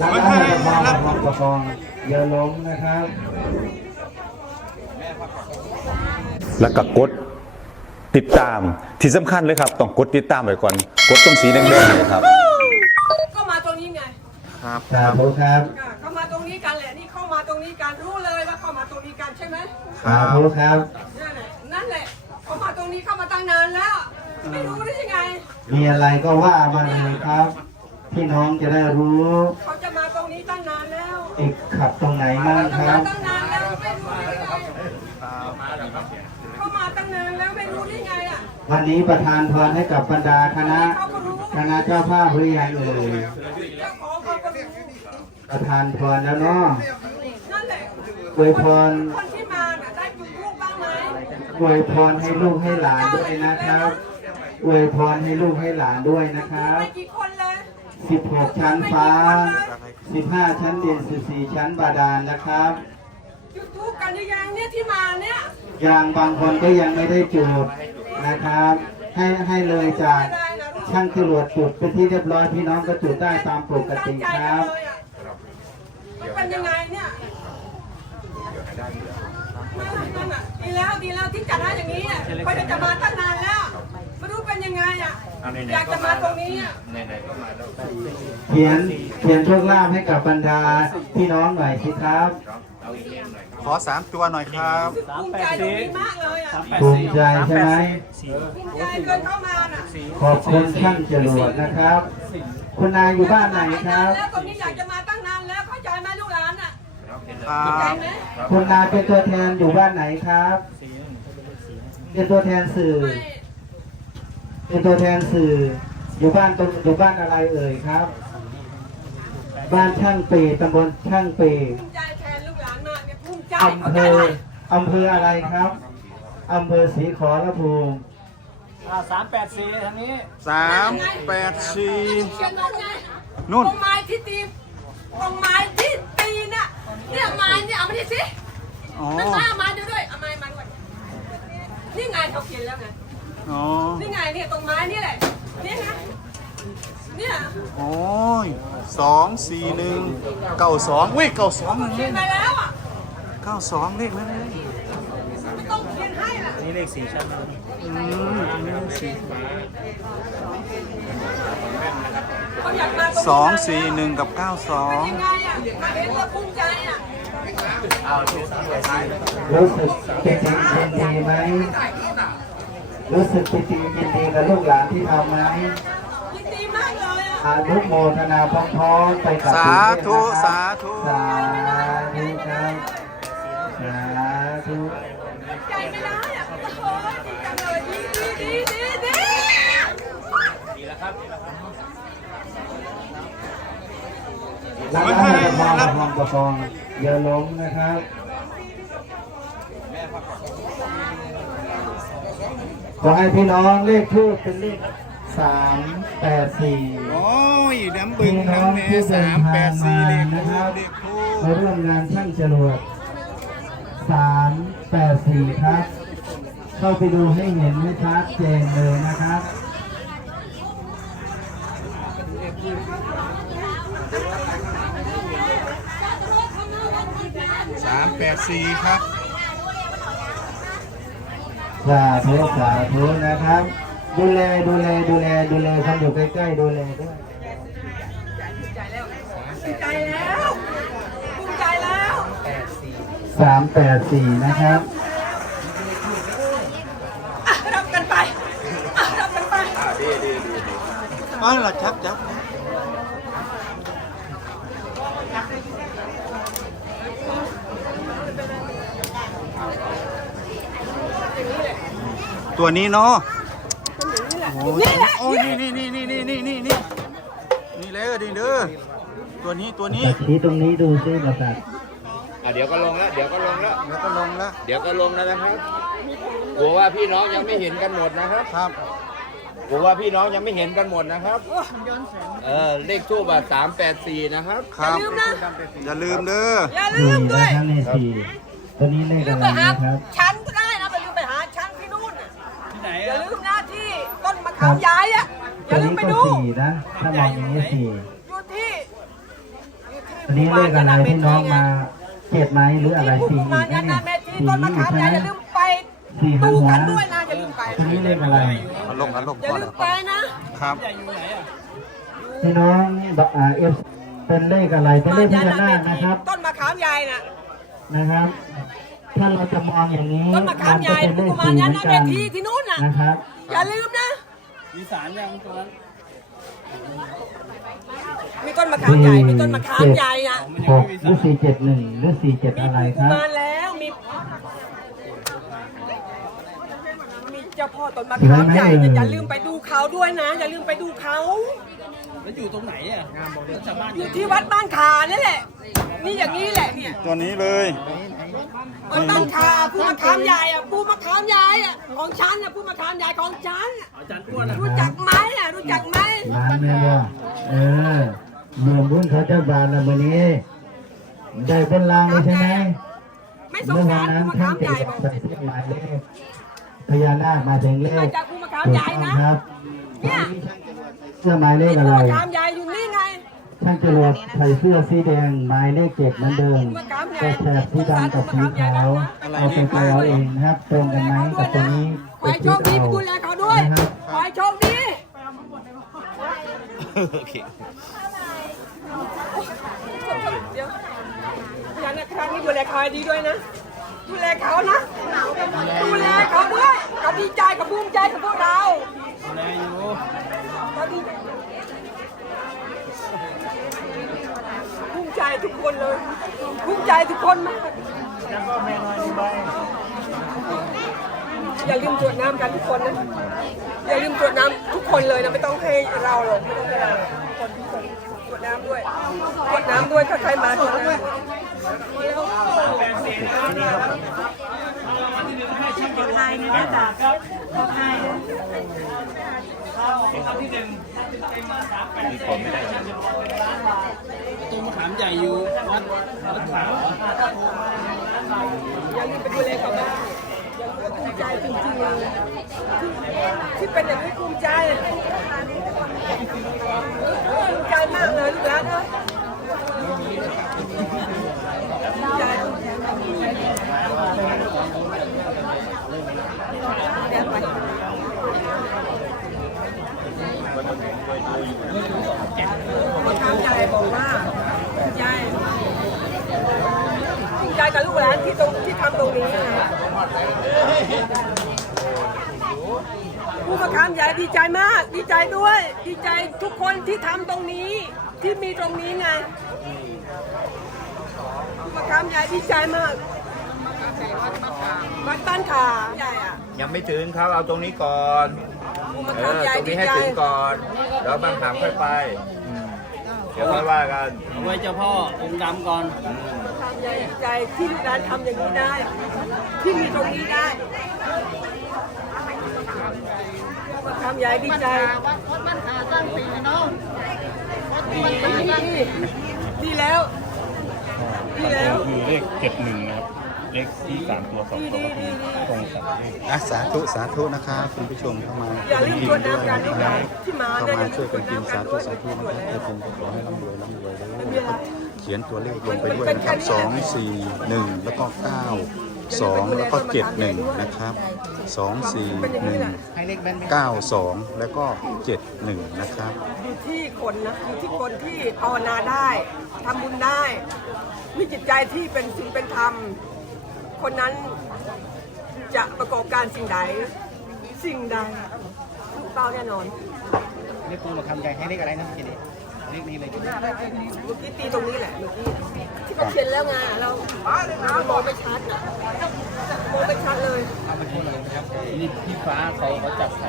รับได้ประคองประคองประคองอย่าล้มนะครับแล้วก็กดติดตามที่สำคัญเลยครับ ต้องกดติดตามไว้ก่อนกดตรงสีแดงๆเนี่ยครับ ก็มาตรงนี้ไงครับสาธุครับอ่าเข้ามาตรงนี้กันแหละนี่เข้ามาตรงนี้กันรู้เลยว่าเข้ามาตรงนี้กันใช่ไหมสาธุครับนั่นแหละนั่นแหละ เข้ามาตรงนี้เข้ามาตั้งนานแล้ว ไม่รู้ได้ยังไง มีอะไรก็ว่ามาเลยครับ พี่น้องจะได้รู้เขาจะมาตรงนี้ตั้งนานแล้วติดขัดตรงไหนบ้างคเขารับตั้งนานแล้วไม่รู้ได้ไงเข้ามาตั้งนานแล้วไม่รู้ได้ไงอะวันนี้ประธานพรให้กับบรรดาคณะเขาก็รู้คณะเจ้าภาพหรือยังเอ่ยเจ้าของเขาก็รู้ประธานพรแล้วเนาะนั่นแหละอวยพรคนที่มาน่ะได้จุดลูกบ้างไหมอวยพรให้ลูกให้หลานด้วยนะครับอวยพรให้ลูกให้หลานด้วยนะครับ ไม่กี่คนเลย 16 ชั้นฟ้า 15 ชั้นดิน14 ชั้นบาดาลนะครับ จุดทูกกันหรือยังเนี่ยที่มาเนี่ยอย่างบางคนก็ยังไม่ได้จุดนะครับ ให้ให้เลยจากไม่ได้นะลูกช่างจรวดจุดเป็นที่เรียบร้อยพี่น้องก็จุดได้ตามปกตั้งติใจคกันรับเลยอะมันเป็นยังไงเนี่ยนั่นน่ะดีแล้วดีแล้วที่จัดให้อย่างนี้อะเขาจะจะมาตั้งนานแล้วไม่รู้เป็นยังไงอะ อยากจะมาตรงนี้อะเขียนเขียนโชคลาภให้กับบรรดาพี่น้องหน่อยสิครับขอสามตัวหน่อยครับภูมิใจตรงนี้มากเลยอะภูมิใจใช่ไหมภูมิใจเดินเข้ามาน่ะขอบคุณช่างจรวดนะครับ คุณนายอยู่บ้านไหนครับแล้วตรงนี้อยากจะมาตั้งนานแล้วเข้าใจไหมลูกหลานอะครัเข้าใจบไหมคุณนายเป็นตัวแทนอยู่บ้านไหนครับ เป็นตัวแทนสื่อไม่ เป็นตัวแทนสื่ออยู่บ้านตรงอยู่บ้านอะไรเอ่ยครับ บ้านช่างปีตำบลช่างปีภูมิใจแทนลูกหลานมากเนี่ยภูมิใจอำเข้าเภใจอไหมอำเภออะไรครับอำเภอศรีขอรภูมิสามแปดสี่ทางนี้สามแปดสี่เขียนว่าไงนู่นตรงไม้ที่ตีตรงไม้ที่ตีน่ะเนี่ยไม้เนี่ยเอามาดิสิอ๋อมันมาเอามาดูด้วยเอาไม้มาด้วยนี่ไงเขาเขียนแล้วไง อ๋อ นี่ไงเนี่ยตรงไม้นี่แหละนี่ไงเนี่ยโอ้ยสองสี่หนึ่งเก้าสองอุ้ยเก้าสองเขียนไปแล้วอะเก้าสองเลขนั่นเลยไม่ต้องเขียนให้ล่ะนี่เลขสี่ชั้นอืมตรงนี้เลขสี่เขาอยากมาตรงนี้สองสี่หนึ่งกับเก้าสอเป็นงยังไงอะมาเห็นแล้วภูมิใจอะรู้สึกปิติยินดีไหม รู้สึกปิติยินดีกับลูกหลานที่ทำไหมยินดีมากเลยอะอานุโมทนาพร้อมๆไปกับสาธุคุณด้วยนะครับสาธุสาธุครับสาธุใจไม่ได้อะโอ้โหดีจังเลยดีดีดีดีดีรับได้ประคองประคองประคองอย่าล้มนะครับ ขอให้พี่น้องเลขทูปเป็นเลขสามแปดสี่โอ้ยน้ำบึงน้ำแม่สามแปดสี่เลขทูบเลขทูบมาร่วมงานช่างจรวดสามแปดสี่ครับ เข้าไปดูให้เห็นให้ชัดเจนเลยนะครับสามแปดสี่ครับ สาธุสาธุนะครับ ดูแลดูแลดูแลดูแลคนอยู่ใกล้ๆดูแลด้วยภูมิใจแล้วภูมิใจแล้วสามแปดสี่นะครับอะรับกันไปอะรับกันไปอ๋อเหรอจับจับ ตัวนี้เนาะโอ้ยโอ้ยนี่นี่นี่นี่นี่นี่นี่นี่เลยดิเด้อตัวนี้ตัวนี้ตัดชี้ตรงนี้ดูซิประสัตอะเดี๋ยวก็ลงแล้วเดี๋ยวก็ลงแล้วแล้วก็ลงแล้วเดี๋ยวก็ลงแล้วนะครับกลัวว่าพี่น้องยังไม่เห็นกันหมดนะครับครับกลัวว่าพี่น้องยังไม่เห็นกันหมดนะครับเออเลขทูบอะสามแปดสี่นะครับครับลืมนะอย่าลืมเด้ออย่าลืมด้วยนี่ตัวนี้เลขอะไรนะครับชั้นก็ได้ นมะขามย้ายอะอตัย่าวลืมนี้ไปก็ดูสี่นะ ถ้ามองอย่างนี้สี่อยู่ที่อันนี้เลขอะไรที่น้องมาเจ็ดไหมหรืออะไรที่สี่กุมารยานาเมธีต้นมะขามใหญ่อย่าลืมไปดูกันด้วยนะอย่าลืมไปอันนี้เลขอะไรอันลงอันลงอย่าพอลืแล้มวไปนะครับพี่น้องอ่าเอฟเป็นเลขอะไรเป็นเลขพญานาคนะครับ ต้นมะขามใหญ่น่ะนะครับถ้าเราจะมองอย่างนี้ต้นมะขามใหญ่มันกุก็มารเป็นเลขยาสี่เหมือนกันนาเมธีที่นู้นน่ะนะครับ อย่าลืมนะ มีสารยังตรงนั้นมีต้นมะขามใหญ่ มีต้นมะขามใหญ่น่ะหกหรือสี่เจ็ดหนึ่งหรือสี่เจ็ดอะไรคกุรับมารแล้วมีมีเจ้าพ่อต้นมะขามใหญ่อย่าลืมไปดูเขาด้วยนะ อย่าลืมไปดูเขาแล้วอยู่ตรงไหนอะแล้วชาวบ้านอยู่ที่วัดบ้านคานี่แหละ นี่อย่างนี้แหละเนี่ยตัวนี้เลย วัดบ้านคาผู้มะขามใหญ่อะผู้มะขามใหญ่อะของฉันอะผู้มะขามใหญ่ของฉันอะอาจารย์อ้วนอะรู้จักไหมอะรู้จักไหมร้านแม่ว่าเออเมืองบุญเขาเจ้าบานแล้ววันนี้ ได้บนรางเลยใช่ไหมไม่สงเมื่อวัสานรนั้นผู้มะท่าขานมจะใหญ่บอกจัดเรียกหมายเลขพญานาคมาถึงเลขมาจากผู้มะขามใหญ่นะ ครับเนี่ย เสื้อหมายเลนี่ขอะไรผู้มะขามใหญ่อยู่นี่ไง ช่างจรวดใส่เสื้อสีแดงหมายเลขเจ็ดเหมือนเดิมก็แถบสีดำกับสีขาวเอาไปไปเอาเองนะครับ ตรงกันไหมกับตัวนี้ขอโชคดีไปดูแลเขาด้วยนะครับขอโชคดีโอเคเดี๋ยวยันครั้งนี้ดูแลเขาให้ดีด้วยนะ ดูแลเขานะ ดูแลเขาด้วยเขาดีใจกับภูมิใจกับพวกเราแลอยู่เขาดีภูมิใจ ทุกคนเลยภูมิใจทุกคนมากอย่าลืมตรวจน้ำกันทุกคนนะ อย่าลืมตรวจน้ำทุกคนเลยนะไม่ต้องให้เราหรอกไม่ต้องให้เราทุกคนทุกคนตรวจน้ำด้วยตรวจน้ำด้วยถ้าใครมาตรวจน้ำด้วย ต้นมะขามใหญ่อยู่วัดวัดขาวยังไปดูแลเขาบ้างอย่าลืมภูมิใจจริงๆที่ที่เป็นอย่างนี้ภูมิใจภูมิใจมากเลยลูกหลานเอ้ยภูมิใจเดี๋ยวไป มาทำใจบอกว่าภูมิใจภูมิใจกับลูกหลานที่ตรงที่ทำตรงนี้นะผู้ประคามใหญ่ดีใจมาก ดีใจด้วย ดีใจทุกคนที่ทำตรงนี้ ที่มีตรงนี้ไงผู้ประคามใหญ่ดีใจมากวัดบ้านขาใหญ่อะยังไม่ถึงครับเอาตรงนี้ก่อนผู้ประเอคามอใหญ่ตรงดีนี้ให้ใจ ถึงก่อน แล้วบางถามค่อยไปอืมเดี๋ยวค่อยว่ากันเอาไว้เจ้าพ่อองค์ดำก่อนประคามใหญ่ดีใจที่ลูกหลานทำอย่างนี้ได้ ที่มีตรงนี้ได้ผู้ประคามใหญ่ดีใจดีดีแล้วดีแล้ว คือเลขเจ็ดหนึ่งนะครับ เลขที่สามตัวสองดีตัดีวดีดีตรงกันอะสาธุสาธุนะครับคุณผู้ชมเข้ามาอย่าลืมตรวจน้ำกันลูกหลานที่มาเข้าเนี่ยอมาย่าลืช่วยมตรกัวนจพิมพ์น้ำกัสานธุด้วยสาธุนะครับเอฟผมก็ขอให้ร่ำรวยร่ำรวยเลยไม่มีอะไรเขียนตัวเลขลงไปด้วยนะครับสองสี่หนึ่งแล้วก็เก้าสองแล้วก็เจ็ดหนึ่งนะครับสองสี่หนึ่งเก้าสองแล้วก็เจ็ดหนึ่งนะครับ อยู่ที่คนนะอยู่ที่คนที่ภาวนาได้ทำบุญได้ มีจิตใจที่เป็นสิ่งเป็นธรรม คนนั้นจะประกอบการสิ่งใด สิ่งใดถูกต้องแน่นอนเลขตัวมะขามใหญ่ให้เลขอะไรนะเมื่อกี้นี้เลขนี้เลยเมื่อกี้ตีตรงนี้แหละเมื่อกี้ที่เขาเขียนแล้วไงเราเรามองไม่ชัดอะมองไม่ชัดเลยนี่พี่ฟ้าเขาเขาจับไข่